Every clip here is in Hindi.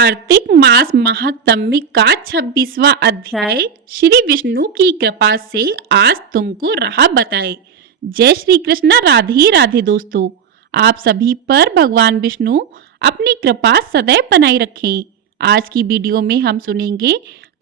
कार्तिक मास महात्म्य का 26वां अध्याय श्री विष्णु की कृपा से आज तुमको राह बताए। जय श्री कृष्ण। राधे राधे दोस्तों, आप सभी पर भगवान विष्णु अपनी कृपा सदैव बनाए रखें। आज की वीडियो में हम सुनेंगे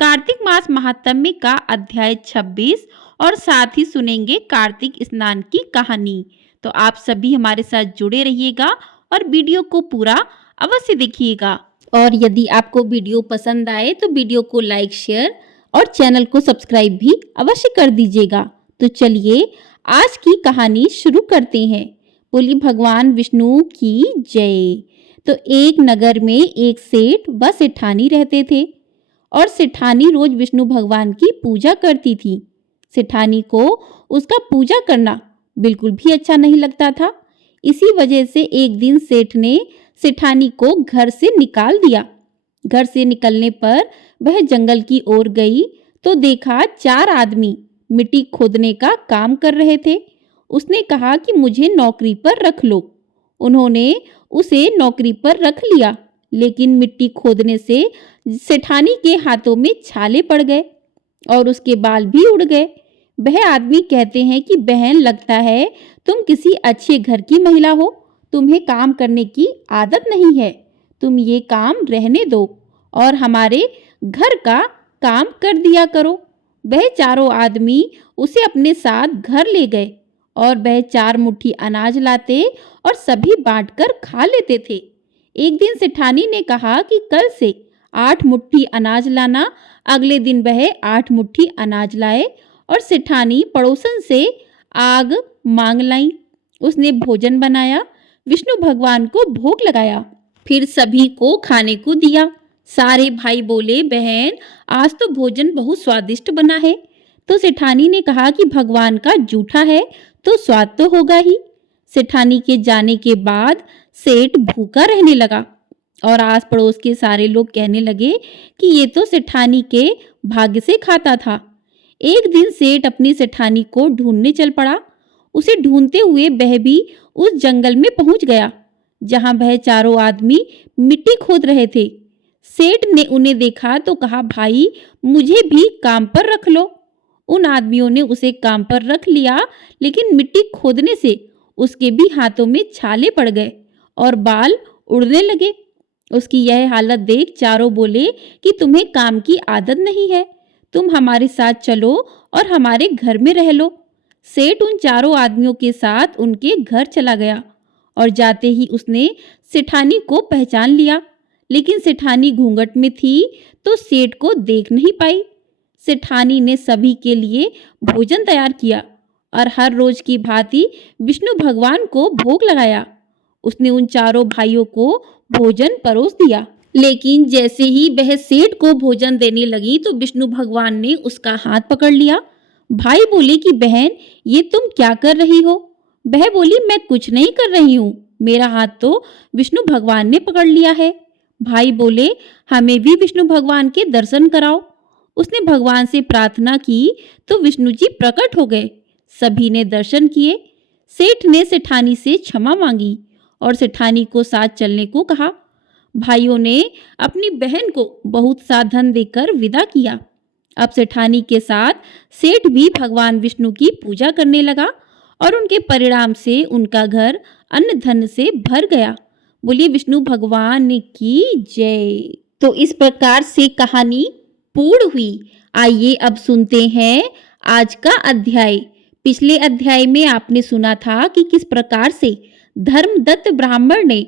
कार्तिक मास महात्म्य का अध्याय 26 और साथ ही सुनेंगे कार्तिक स्नान की कहानी। तो आप सभी हमारे साथ जुड़े रहिएगा और वीडियो को पूरा अवश्य देखिएगा। और यदि आपको वीडियो पसंद आए तो वीडियो को लाइक, शेयर और चैनल को सब्सक्राइब भी अवश्य कर दीजिएगा। तो चलिए आज की कहानी शुरू करते हैं। बोलिए भगवान विष्णु की जय। तो एक नगर में एक सेठ व सेठानी रहते थे और सेठानी रोज विष्णु भगवान की पूजा करती थी। सेठानी को उसका पूजा करना बिल्कुल भी अच्छा नहीं लगता था। इसी वजह से एक दिन सेठ ने सेठानी को घर से निकाल दिया। घर से निकलने पर वह जंगल की ओर गई तो देखा 4 आदमी मिट्टी खोदने का काम कर रहे थे। उसने कहा कि मुझे नौकरी पर रख लो। उन्होंने उसे नौकरी पर रख लिया, लेकिन मिट्टी खोदने से सेठानी के हाथों में छाले पड़ गए और उसके बाल भी उड़ गए। वह आदमी कहते हैं कि बहन, लगता है तुम किसी अच्छे घर की महिला हो, तुम्हें काम करने की आदत नहीं है। तुम ये काम रहने दो और हमारे घर का काम कर दिया करो। वह चारों आदमी उसे अपने साथ घर ले गए और वह 4 मुट्ठी अनाज लाते और सभी बांटकर खा लेते थे। एक दिन सेठानी ने कहा कि कल से 8 मुट्ठी अनाज लाना। अगले दिन वह 8 मुट्ठी अनाज लाए और सेठानी पड़ोसन से आग मांग लाई। उसने भोजन बनाया, विष्णु भगवान को भोग लगाया, फिर सभी को खाने को दिया। सारे भाई बोले, बहन आज तो भोजन बहुत स्वादिष्ट बना है। तो सेठानी ने कहा कि भगवान का जूठा है तो स्वाद तो होगा ही। सेठानी के जाने के बाद सेठ भूखा रहने लगा और आस पड़ोस के सारे लोग कहने लगे कि ये तो सेठानी के भाग्य से खाता था। एक दिन सेठ अपनी सेठानी को ढूंढने चल पड़ा। उसे ढूंढते हुए वह भी उस जंगल में पहुंच गया जहां वह चारों आदमी मिट्टी खोद रहे थे। सेठ ने उन्हें देखा तो कहा, भाई मुझे भी काम पर रख लो। उन आदमियों ने उसे काम पर रख लिया, लेकिन मिट्टी खोदने से उसके भी हाथों में छाले पड़ गए और बाल उड़ने लगे। उसकी यह हालत देख चारों बोले कि तुम्हें काम की आदत नहीं है, तुम हमारे साथ चलो और हमारे घर में रह लो। सेठ उन चारों आदमियों के साथ उनके घर चला गया और जाते ही उसने सेठानी को पहचान लिया, लेकिन सेठानी घूंघट में थी तो सेठ को देख नहीं पाई। सेठानी ने सभी के लिए भोजन तैयार किया और हर रोज की भांति विष्णु भगवान को भोग लगाया। उसने उन चारों भाइयों को भोजन परोस दिया, लेकिन जैसे ही वह सेठ को भोजन देने लगी तो विष्णु भगवान ने उसका हाथ पकड़ लिया। भाई बोले कि बहन ये तुम क्या कर रही हो? वह बोली, मैं कुछ नहीं कर रही हूँ, मेरा हाथ तो विष्णु भगवान ने पकड़ लिया है। भाई बोले, हमें भी विष्णु भगवान के दर्शन कराओ। उसने भगवान से प्रार्थना की तो विष्णु जी प्रकट हो गए। सभी ने दर्शन किए। सेठ ने सेठानी से क्षमा मांगी और सेठानी को साथ चलने को कहा। भाइयों ने अपनी बहन को बहुत सा धन देकर विदा किया। अब सेठानी के साथ सेठ भी भगवान विष्णु की पूजा करने लगा और उनके परिणाम से उनका घर अन्न धन से भर गया। बोलिए विष्णु भगवान की जय। तो इस प्रकार से कहानी पूर्ण हुई। आइए अब सुनते हैं आज का अध्याय। पिछले अध्याय में आपने सुना था कि किस प्रकार से धर्मदत्त ब्राह्मण ने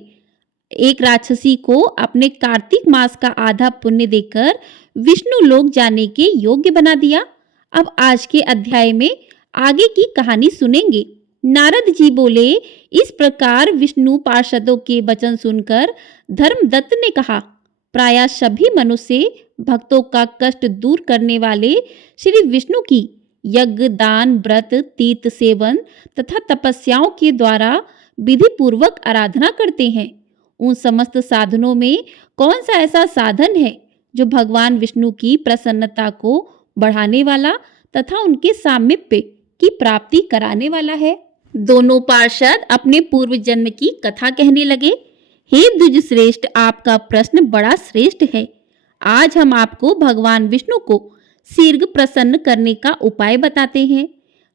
एक राक्षसी को अपने कार्तिक मास का आधा पुण्य देकर विष्णु लोक जाने के योग्य बना दिया। अब आज के अध्याय में आगे की कहानी सुनेंगे। नारद जी बोले, इस प्रकार विष्णु पार्षदों के वचन सुनकर धर्मदत्त ने कहा, प्रायः सभी मनुष्य भक्तों का कष्ट दूर करने वाले श्री विष्णु की यज्ञ, दान, व्रत, तीर्थ सेवन तथा तपस्याओं के द्वारा विधि पूर्वक आराधना करते हैं। उन समस्त साधनों में कौन सा ऐसा साधन है जो भगवान विष्णु की प्रसन्नता को बढ़ाने वाला तथा उनके सामीप्य की प्राप्ति कराने वाला है? दोनों पार्षद अपने पूर्व जन्म की कथा कहने लगे। हे द्विज श्रेष्ठ, आपका प्रश्न बड़ा श्रेष्ठ है। आज हम आपको भगवान विष्णु को शीघ्र प्रसन्न करने का उपाय बताते हैं।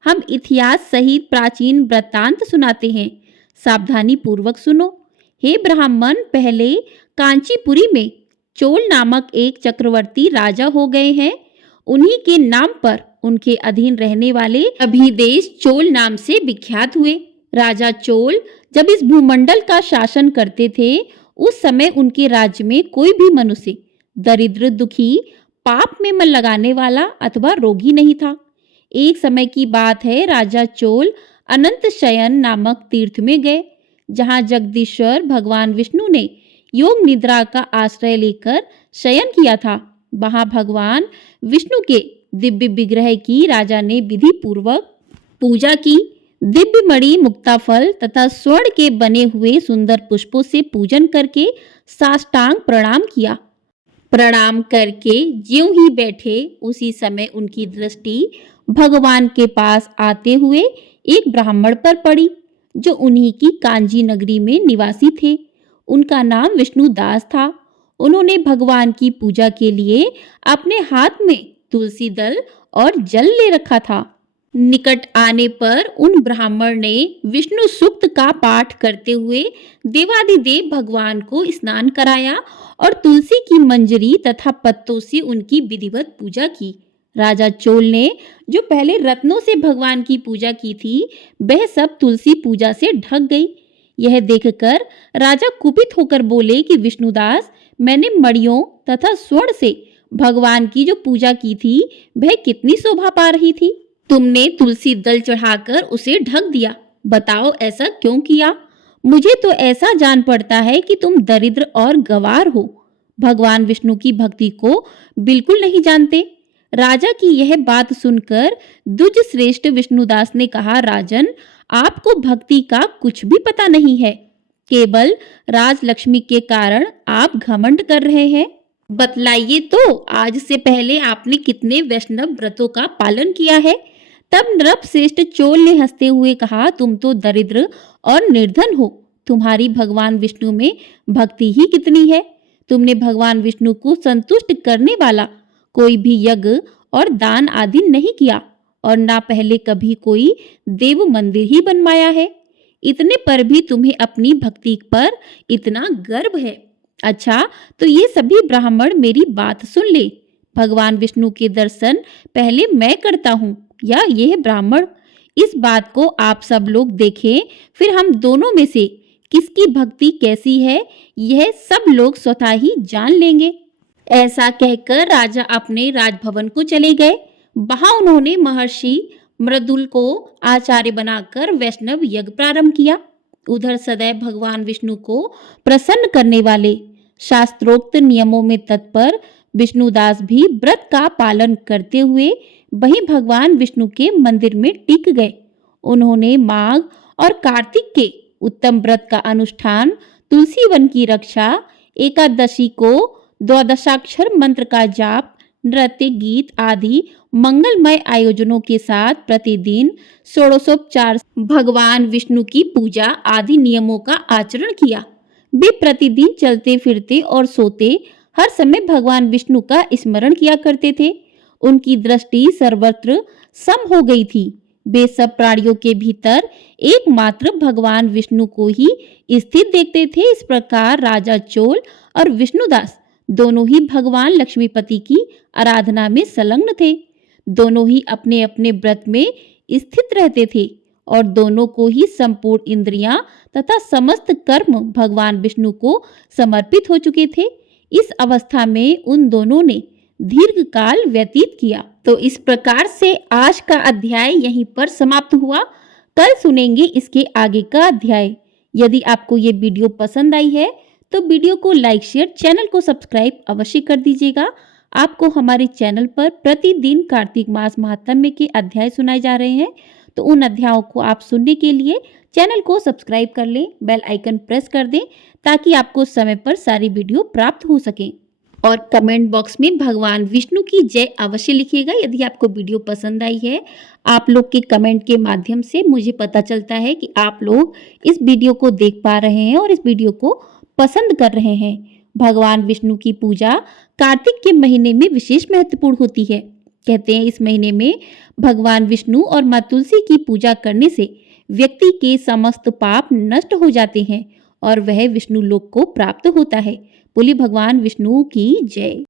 हम इतिहास सहित प्राचीन वृत्तांत सुनाते हैं, सावधानी पूर्वक सुनो। हे ब्राह्मण, पहले कांचीपुरी में चोल नामक एक चक्रवर्ती राजा हो गए हैं। उन्हीं के नाम पर उनके अधीन रहने वाले सभी देश चोल नाम से विख्यात हुए। राजा चोल जब इस भूमंडल का शासन करते थे, उस समय उनके राज्य में कोई भी मनुष्य दरिद्र, दुखी, पाप में मन लगाने वाला अथवा रोगी नहीं था। एक समय की बात है, राजा चोल अनंत शयन नामक तीर्थ में गए, जहां जगदीश्वर भगवान विष्णु ने योग निद्रा का आश्रय लेकर शयन किया था। वहां भगवान विष्णु के दिव्य विग्रह की राजा ने विधि पूर्वक पूजा की। दिव्य मणि, मुक्ताफल तथा स्वर्ण के बने हुए सुंदर पुष्पों से पूजन करके साष्टांग प्रणाम किया। प्रणाम करके ज्यों ही बैठे, उसी समय उनकी दृष्टि भगवान के पास आते हुए एक ब्राह्मण पर पड़ी, जो उन्हीं की कांजी नगरी में निवासी थे। उनका नाम विष्णुदास था। उन्होंने भगवान की पूजा के लिए अपने हाथ में तुलसी दल और जल ले रखा था। निकट आने पर उन ब्राह्मण ने विष्णु सूक्त का पाठ करते हुए देवादिदेव भगवान को स्नान कराया और तुलसी की मंजरी तथा पत्तों से उनकी विधिवत पूजा की। राजा चोल ने जो पहले रत्नों से भगवान की पूजा की थी, वह सब तुलसी पूजा से ढक गई। यह देखकर राजा कुपित होकर बोले कि विष्णुदास, मैंने मणियों तथा स्वर्ण से भगवान की जो पूजा की थी, वह कितनी शोभा पा रही थी। तुमने तुलसी दल चढ़ाकर उसे ढक दिया। बताओ, ऐसा क्यों किया? मुझे तो ऐसा जान पड़ता है कि तुम दरिद्र और गंवार हो, भगवान विष्णु की भक्ति को बिल्कुल नहीं जानते। राजा की यह बात सुनकर द्विज श्रेष्ठ विष्णुदास ने कहा, राजन, आपको भक्ति का कुछ भी पता नहीं है। केवल राजलक्ष्मी के कारण आप घमंड कर रहे हैं। बतलाइए तो, आज से पहले आपने कितने वैष्णव व्रतों का पालन किया है? तब नृपश्रेष्ठ चोल ने हंसते हुए कहा, तुम तो दरिद्र और निर्धन हो। तुम्हारी भगवान विष्णु में भक्ति ही कितनी है। तुमने भगवान विष्णु को संतुष्ट करने वाला कोई भी यज्ञ और दान आदि नहीं किया, और ना पहले कभी कोई देव मंदिर ही बनवाया है। इतने पर भी तुम्हें अपनी भक्ति पर इतना गर्व है। अच्छा, तो ये सभी ब्राह्मण मेरी बात सुन ले। भगवान विष्णु के दर्शन पहले मैं करता हूँ या यह ब्राह्मण? इस बात को आप सब लोग देखें, फिर हम दोनों में से किसकी भक्ति कैसी है, यह सब लोग स्वतः ही जान लेंगे। ऐसा कहकर राजा अपने राजभवन को चले गए। वहां उन्होंने महर्षि मृदुल को आचार्य बनाकर वैष्णव यज्ञ प्रारंभ किया। उधर सदैव भगवान विष्णु को प्रसन्न करने वाले शास्त्रोक्त नियमों में तत्पर विष्णुदास भी व्रत का पालन करते हुए वहीं भगवान विष्णु के मंदिर में टिक गए। उन्होंने माघ और कार्तिक के उत्तम व्रत का अनुष्ठान, तुलसी वन की रक्षा, एकादशी को द्वादशाक्षर मंत्र का जाप, नृत्य, गीत आदि मंगलमय आयोजनों के साथ प्रतिदिन षोडशोपचार भगवान विष्णु की पूजा आदि नियमों का आचरण किया। वे प्रतिदिन चलते फिरते और सोते हर समय भगवान विष्णु का स्मरण किया करते थे। उनकी दृष्टि सर्वत्र सम हो गई थी। वे सब प्राणियों के भीतर एकमात्र भगवान विष्णु को ही स्थित देखते थे। इस प्रकार राजा चोल और विष्णुदास दोनों ही भगवान लक्ष्मीपति की आराधना में संलग्न थे। दोनों ही अपने अपने व्रत में स्थित रहते थे और दोनों को ही संपूर्ण इंद्रियां तथा समस्त कर्म भगवान विष्णु को समर्पित हो चुके थे। इस अवस्था में उन दोनों ने दीर्घ काल व्यतीत किया। तो इस प्रकार से आज का अध्याय यहीं पर समाप्त हुआ। कल सुनेंगे इसके आगे का अध्याय। यदि आपको ये वीडियो पसंद आई है तो वीडियो को लाइक, शेयर, चैनल को सब्सक्राइब अवश्य कर दीजिएगा। आपको हमारे चैनल पर प्रतिदिन कार्तिक मास महात्म्य के अध्याय सुनाए जा रहे हैं, तो उन अध्यायों को आप सुनने के लिए चैनल को सब्सक्राइब कर लें, बेल आइकन प्रेस कर दें ताकि आपको समय पर सारी वीडियो प्राप्त हो सके। और कमेंट बॉक्स में भगवान विष्णु की जय अवश्य लिखिएगा यदि आपको वीडियो पसंद आई है। आप लोग के कमेंट के माध्यम से मुझे पता चलता है कि आप लोग इस वीडियो को देख पा रहे हैं और इस वीडियो को पसंद कर रहे हैं। भगवान विष्णु की पूजा कार्तिक के महीने में विशेष महत्वपूर्ण होती है। कहते हैं इस महीने में भगवान विष्णु और माँ तुलसी की पूजा करने से व्यक्ति के समस्त पाप नष्ट हो जाते हैं और वह विष्णु लोक को प्राप्त होता है। बोलिए भगवान विष्णु की जय।